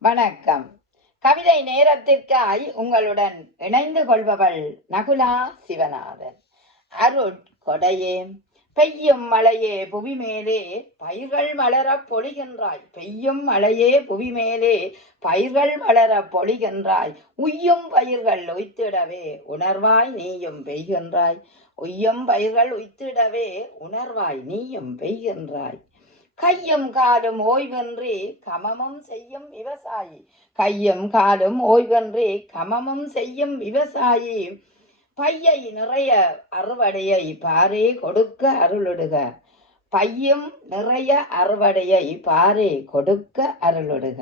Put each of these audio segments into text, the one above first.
வணக்கம். கவிதை நேரத்திற்காய் உங்களுடன் இணைந்து கொள்பவள் நகுலா சிவநாதன். அருட் கொடையே பெய்யும் மழையே புவி மேலே பயிர்கள் மலரப் பொழிகின்றாய். பெய்யும் மழையே புவி மேலே பயிர்கள் வளரப் பொழிகின்றாய். உய்யும் பயிர்கள் உய்த்திடவே உணர்வாய் நீயும் பெய்கின்றாய். உய்யும் பயிர்கள் உய்த்திடவே உணர்வாய் நீயும் பெய்கின்றாய். கையும் காலும் ஓய்வின்றி கமமும் செய்யும் விவசாயி. கையும் காலும் ஓய்வின்றி கமமும் செய்யும் விவசாயி. பையை நிறைய அறுவடையை பாரே கொடுக்க அருளுடுக. பையும் நிறைய அறுவடையை பாரே கொடுக்க அருளுடுக.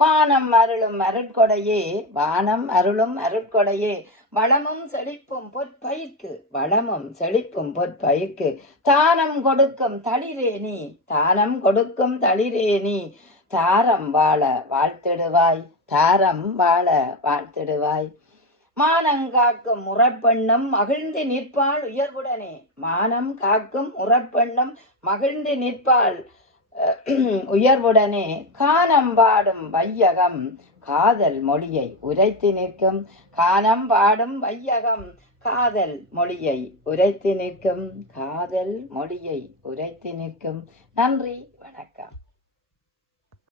வானம் அருளும் அருட்கொடையே வானம் அருளும் அருட்கொடையே வளமும் செழிப்பும் பொற்பயிர்க்கு வளமும் செழிப்பும் பொற்பயிர்க்கு. தானம் கொடுக்கும் தளிரேணி தானம் கொடுக்கும் தளிரேணி தாரம் வாழ வாழ்த்திடுவாய் தாரம் வாழ வாழ்த்திடுவாய். மானம் காக்கும் மகிழ்ந்து நிற்பாள் உயர்வுடனே. மானம் காக்கும் உறப்பெண்ணம் மகிழ்ந்து நிற்பாள் உயர்வுடனே கானம் பாடும் வையகம். காதல் மொழியை உரைத்து நிற்கும். காணம் பாடும் வையகம். காதல் மொழியை உரைத்து நிற்கும். காதல் மொழியை உரைத்து நிற்கும். நன்றி வணக்கம்.